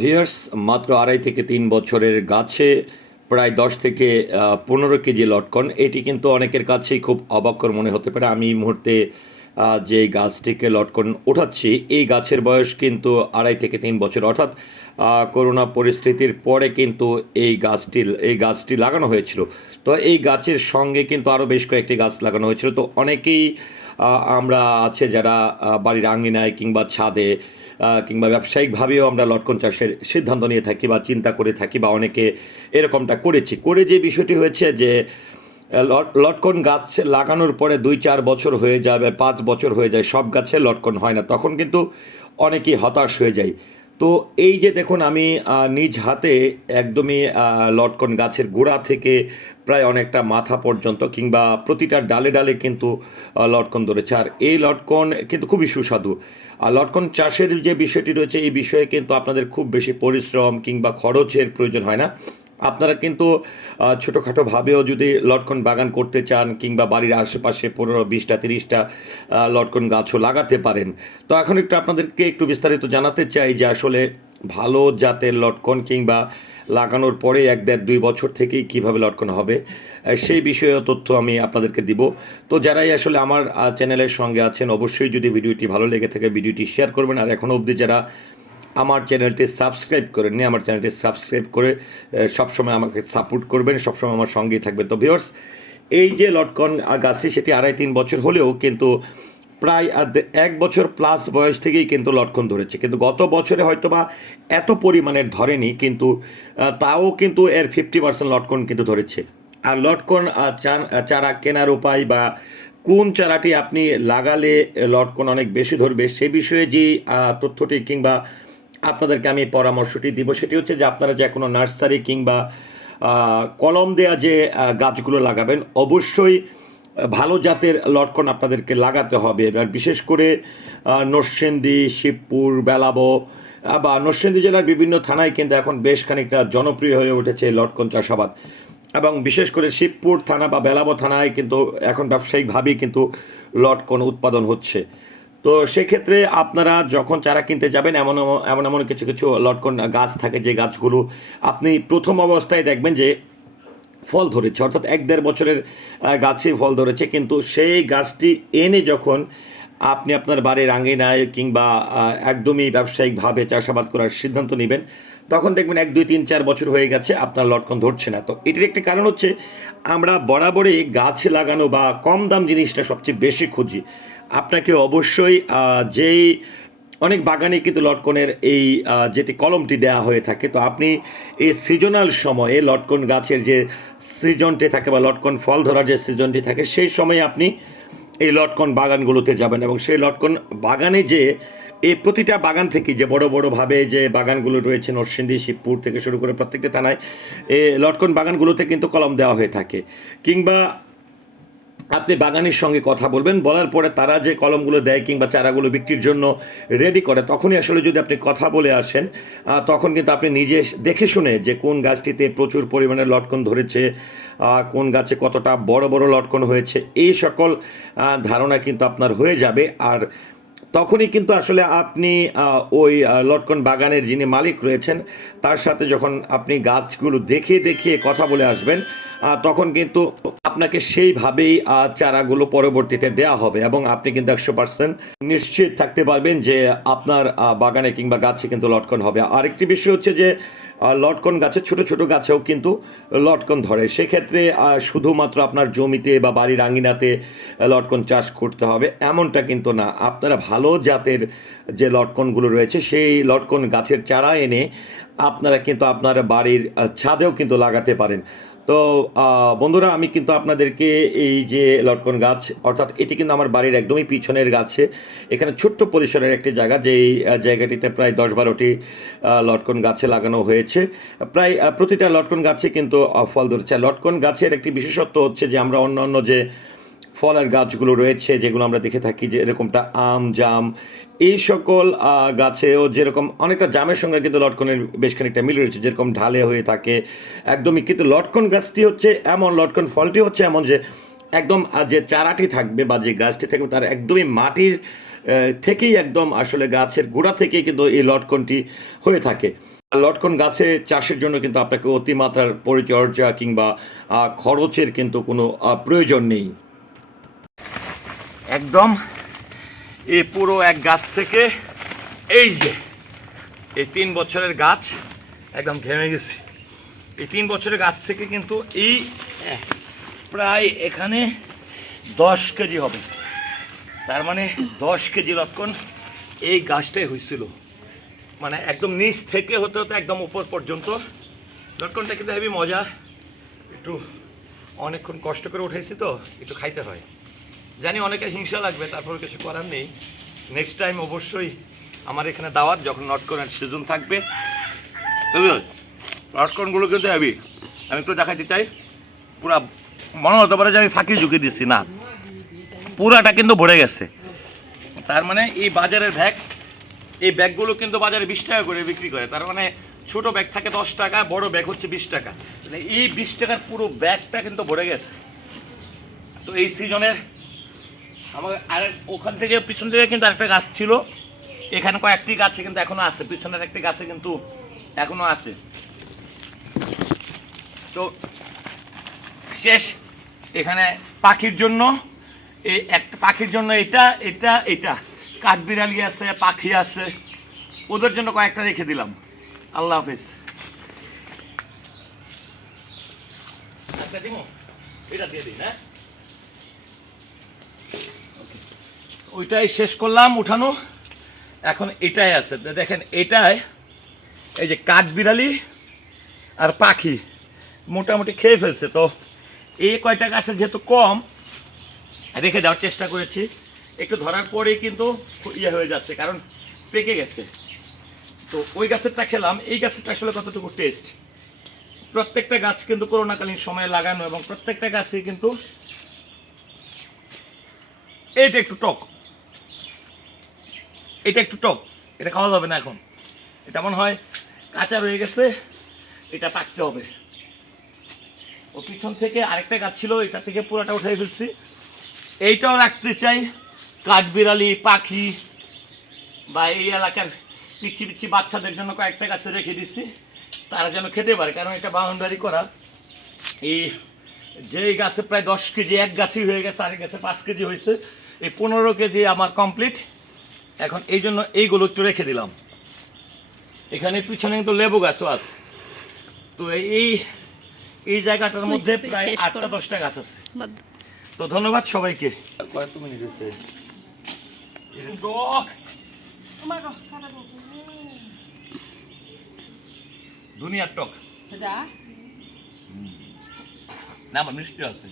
Viewers মাত্র আড়াই থেকে তিন বছরের গাছে প্রায় দশ থেকে পনেরো কেজি লটকন। এটি কিন্তু অনেকের কাছেই খুব অবাক্যর মনে হতে পারে। আমি এই মুহূর্তে যে গাছটিকে লটকন ওঠাচ্ছি, এই গাছের বয়স কিন্তু আড়াই থেকে তিন বছর। অর্থাৎ করোনা পরিস্থিতির পরে কিন্তু এই গাছটি এই গাছটি লাগানো হয়েছিল। তো এই গাছের সঙ্গে কিন্তু আরও বেশ কয়েকটি গাছ লাগানো হয়েছিল। তো অনেকেই আমরা আছে যারা বাড়ির আঙ্গিনায় কিংবা ছাদে কিংবা ব্যবসায়িকভাবেও আমরা লটকন চাষের সিদ্ধান্ত নিয়ে থাকি বা চিন্তা করে থাকি বা অনেকে এরকমটা করেছি। করে যে বিষয়টি হয়েছে যে লট- লটকন গাছ লাগানোর পরে দুই চার বছর হয়ে যাবে, পাঁচ বছর হয়ে যায়, সব গাছে লটকন হয় না। তখন কিন্তু অনেকেই হতাশ হয়ে যায়। তো এই যে দেখুন, আমি নিজ হাতে একদমই লটকন গাছের গোড়া থেকে প্রায় অনেকটা মাথা পর্যন্ত কিংবা প্রতিটা ডালে ডালে কিন্তু লটকন ধরেছে। আর এই লটকন কিন্তু খুবই সুস্বাদু। আর লটকন চাষের যে বিষয়টি রয়েছে, এই বিষয়ে কিন্তু আপনাদের খুব বেশি পরিশ্রম কিংবা খরচের প্রয়োজন হয় না। আপনারা কিন্তু ছোটোখাটোভাবেও যদি লটকন বাগান করতে চান কিংবা বাড়ির আশেপাশে পনেরো, বিশটা, তিরিশটা লটকন গাছও লাগাতে পারেন। তো এখন একটু আপনাদেরকে একটু বিস্তারিত জানাতে চাই যে আসলে ভালো জাতের লটকন কিংবা লাগানোর পরে এক দেড় দুই বছর থেকেই কীভাবে লটকন হবে সেই বিষয়ে তথ্য আমি আপনাদেরকে দিব। তো যারাই আসলে আমার চ্যানেলের সঙ্গে আছেন, অবশ্যই যদি ভিডিওটি ভালো লেগে থাকে, ভিডিওটি শেয়ার করবেন। আর এখনও অবধি যারা আমার চ্যানেলটি সাবস্ক্রাইব করেননি, আমার চ্যানেলটি সাবস্ক্রাইব করে সবসময় আমাকে সাপোর্ট করবেন, সবসময় আমার সঙ্গেই থাকবেন। তো ভিওর্স এই যে লটকন গাছটি সেটি আড়াই তিন বছর হলেও কিন্তু প্রায় এক বছর প্লাস বয়স থেকেই কিন্তু লটকন ধরেছে। কিন্তু গত বছরে হয়তো বা এত পরিমাণের ধরেনি, কিন্তু তাও কিন্তু এর ফিফটি পার্সেন্ট লটকন কিন্তু ধরেছে। আর লটকন চারা কেনার উপায় বা কোন চারাটি আপনি লাগালে লটকন অনেক বেশি ধরবে সে বিষয়ে যে তথ্যটি কিংবা আপনাদেরকে আমি পরামর্শটি দিব সেটি হচ্ছে যে আপনারা যে কোনো নার্সারি কিংবা কলম দেয়া যে গাছগুলো লাগাবেন অবশ্যই ভালো জাতের লটকন আপনাদেরকে লাগাতে হবে। এবার বিশেষ করে আহ, নরসিংদী শিবপুর বেলাবো বা নরসিংদী জেলার বিভিন্ন থানায় কিন্তু এখন বেশ খানিকটা জনপ্রিয় হয়ে উঠেছে লটকন চাষাবাদ। এবং বিশেষ করে শিবপুর থানা বা বেলাবো থানায় কিন্তু এখন ব্যবসায়িকভাবেই কিন্তু লটকন উৎপাদন হচ্ছে। তো সেক্ষেত্রে আপনারা যখন চারা কিনতে যাবেন, এমন, এমন- এমন কিছু কিছু লটকন গাছ থাকে, যে গাছগুলো আপনি প্রথম অবস্থায় দেখবেন যে ফল ধরেছে, অর্থাৎ এক দেড় বছরের গাছে ফল ধরেছে, কিন্তু সেই গাছটি এনে যখন আপনি আপনার বাড়ির আঙ্গিনায় কিংবা একদমই ব্যবসায়িকভাবে চাষাবাদ করার সিদ্ধান্ত নেবেন, তখন দেখবেন এক, দুই, তিন, চার বছর হয়ে গেছে আপনার লটকন ধরছে না। তো এটির একটি কারণ হচ্ছে আমরা বরাবরই গাছ লাগানো বা কম দাম জিনিসটা সবচেয়ে বেশি খুঁজি। আপনাকে অবশ্যই যেই অনেক বাগানে কিন্তু লটকনের এই যেটি কলমটি দেওয়া হয়ে থাকে, তো আপনি এই সিজনাল সময়ে লটকন গাছের যে সিজনটি থাকে বা লটকন ফল ধরার যে সিজনটি থাকে, সেই সময়ে আপনি এই লটকন বাগানগুলোতে যাবেন এবং সেই লটকন বাগানে যে এই প্রতিটা বাগান থেকে যে বড় বড়ভাবে যে বাগানগুলো রয়েছে, নরসিংদী, শিবপুর থেকে শুরু করে প্রত্যেকটা থানায় এই লটকন বাগানগুলোতে কিন্তু কলম দেওয়া হয়ে থাকে। কিংবা আপনি বাগানের সঙ্গে কথা বলবেন, বলার পরে তারা যে কলমগুলো দেয় কিংবা চারাগুলো বিক্রির জন্য রেডি করে, তখনই আসলে যদি আপনি কথা বলে আসেন তখন কিন্তু আপনি নিজে দেখে শুনে যে কোন গাছটিতে প্রচুর পরিমাণে লটকন ধরেছে কোন গাছে কতটা বড় বড় লটকন হয়েছে, এই সকল ধারণা কিন্তু আপনার হয়ে যাবে। আর তখনই কিন্তু আসলে আপনি ওই লটকন বাগানের যিনি মালিক রয়েছেন, তার সাথে যখন আপনি গাছগুলো দেখে দেখিয়ে কথা বলে আসবেন তখন কিন্তু আপনাকে সেইভাবেই চারাগুলো পরবর্তীতে দেওয়া হবে এবং আপনি কিন্তু একশো পার্সেন্ট নিশ্চিত থাকতে পারবেন যে আপনার বাগানে কিংবা গাছে কিন্তু লটকন হবে। আরেকটি বিষয় হচ্ছে যে লটকন গাছে, ছোট ছোট গাছেও কিন্তু লটকন ধরে। সেক্ষেত্রে শুধুমাত্র আপনার জমিতে বা বাড়ির আঙিনাতে লটকন চাষ করতে হবে এমনটা কিন্তু না। আপনারা ভালো জাতের যে লটকনগুলো রয়েছে, সেই লটকন গাছের চারা এনে আপনারা কিন্তু আপনার বাড়ির ছাদেও কিন্তু লাগাতে পারেন। তো বন্ধুরা, আমি কিন্তু আপনাদেরকে এই যে লটকন গাছ, অর্থাৎ এটি কিন্তু আমার বাড়ির একদমই পিছনের গাছে, এখানে ছোট্ট পরিসরের একটি জায়গা, যেই জায়গাটিতে প্রায় দশ বারোটি লটকন গাছে লাগানো হয়েছে। প্রায় প্রতিটা লটকন গাছে কিন্তু ফল ধরেছে। লটকন গাছের একটি বিশেষত্ব হচ্ছে যে, আমরা অন্য অন্য যে ফলের গাছগুলো রয়েছে, যেগুলো আমরা দেখে থাকি যে, এরকমটা আম, জাম এই সকল গাছেও যেরকম অনেকটা জামের সঙ্গে কিন্তু লটকনের বেশ খানিকটা মিল রয়েছে, যেরকম ঢালে হয়ে থাকে, একদমই। কিন্তু লটকন গাছটি হচ্ছে এমন, লটকন ফলটি হচ্ছে এমন যে, একদম যে চারাটি থাকবে বা যে গাছটি থাকবে তার একদমই মাটির থেকেই একদম আসলে গাছের গোড়া থেকেই কিন্তু এই লটকনটি হয়ে থাকে। লটকন গাছে চাষের জন্য কিন্তু আপনাকে অতিমাত্রার পরিচর্যা কিংবা খরচের কিন্তু কোনো প্রয়োজন নেই। একদম। এই পুরো এক গাছ থেকে, এই যে, এই তিন বছরের গাছ একদম ঘেমে গেছে। এই তিন বছরের গাছ থেকে কিন্তু এই প্রায় এখানে দশ কেজি হবে। তার মানে দশ কেজি লটকন এই গাছটাই হয়েছিল। মানে একদম নিচ থেকে হতে হতে একদম উপর পর্যন্ত। লটকনটা কিন্তু হেবি মজা। একটু অনেকক্ষণ কষ্ট করে উঠেছি তো, একটু খাইতে হয়। জানি অনেকের হিংসা লাগবে তারপর কিছু করার নেই। নেক্সট টাইম অবশ্যই আমার এখানে দাওয়াত, যখন লটকনের সিজন থাকবে। লটকনগুলো কিন্তু হেবি আমি একটু দেখাতে চাই, পুরা মনে হতে পারে যে আমি ফাঁকি ঝুঁকি দিচ্ছি, না। পুরাটা কিন্তু ভরে গেছে। তার মানে এই বাজারের ব্যাগ এই ব্যাগগুলো কিন্তু বাজারে বিশ টাকা করে বিক্রি করে। তার মানে ছোট ব্যাগ থাকে দশ টাকা, বড় ব্যাগ হচ্ছে বিশ টাকা। এই বিশ টাকার পুরো ব্যাগটা কিন্তু ভরে গেছে। তো এই সিজনের আমার আর ওখান থেকে পিছন থেকে কিন্তু আরেকটা গাছ ছিল। এখানে কয়েকটি গাছে কিন্তু এখনও আছে, পিছনের একটি গাছে কিন্তু এখনও আছে। তো শেষ, এখানে পাখির জন্য এই একটা পাখির জন্য এটা এটা এটা। কাঠবিড়ালি আছে, পাখি আছে। ওদের জন্য কয়েকটা রেখে দিলাম। আল্লাহ হাফিজ। আচ্ছা এটা দিয়ে দিন হ্যাঁ? ওইটাই শেষ করলাম উঠানো। এখন এটাই আছে। দেখেন, এটাই এই যে কাঠ বিড়ালি আর পাখি মোটামুটি খেয়ে ফেলছে। তো এই কয়টা গাছে যেহেতু কম, রেখে দেওয়ার চেষ্টা করেছি। একটু ধরার পরেই কিন্তু ইয়ে হয়ে যাচ্ছে, কারণ পেকে গেছে। তো ওই গাছেরটা খেলাম। এই গাছেরটা আসলে কতটুকু টেস্ট প্রত্যেকটা গাছ কিন্তু করোনাকালীন সময়ে লাগানো এবং প্রত্যেকটা গাছে কিন্তু এইটা একটু টক। এটা একটু টক, এটা খাওয়া যাবে না এখন। এটা মনে হয় কাঁচা রয়ে গেছে, এটা পাকতে হবে। ও পিছন থেকে আরেকটা গাছ ছিল, এটা থেকে পুরোটা উঠে ফেলছি। এইটাও রাখতে চাই, কাঠবিড়ালি, পাখি বা এই এলাকার পিচ্ছি পিচ্ছি বাচ্চাদের জন্য কয়েকটা গাছে রেখে দিচ্ছি তারা যেন খেতে পারে, কারণ এটা বাউন্ডারি করা। এই যে গাছে প্রায় দশ কেজি, এক গাছই হয়ে গেছে, আরেক গাছে পাঁচ কেজি হয়েছে। এই পনেরো কেজি আমার কমপ্লিট এখন এই জন্য এইগুলো একটু রেখে দিলাম। এখানে পিছনে কিন্তু লেবু গাছও আছে। তো এই এই জায়গাটার মধ্যে প্রায় আটটা দশটা গাছ আছে। তো ধন্যবাদ সবাইকে। কয়েক মিনিট হয়েছে দুনিয়ার টক না আমার মিষ্টি আছে।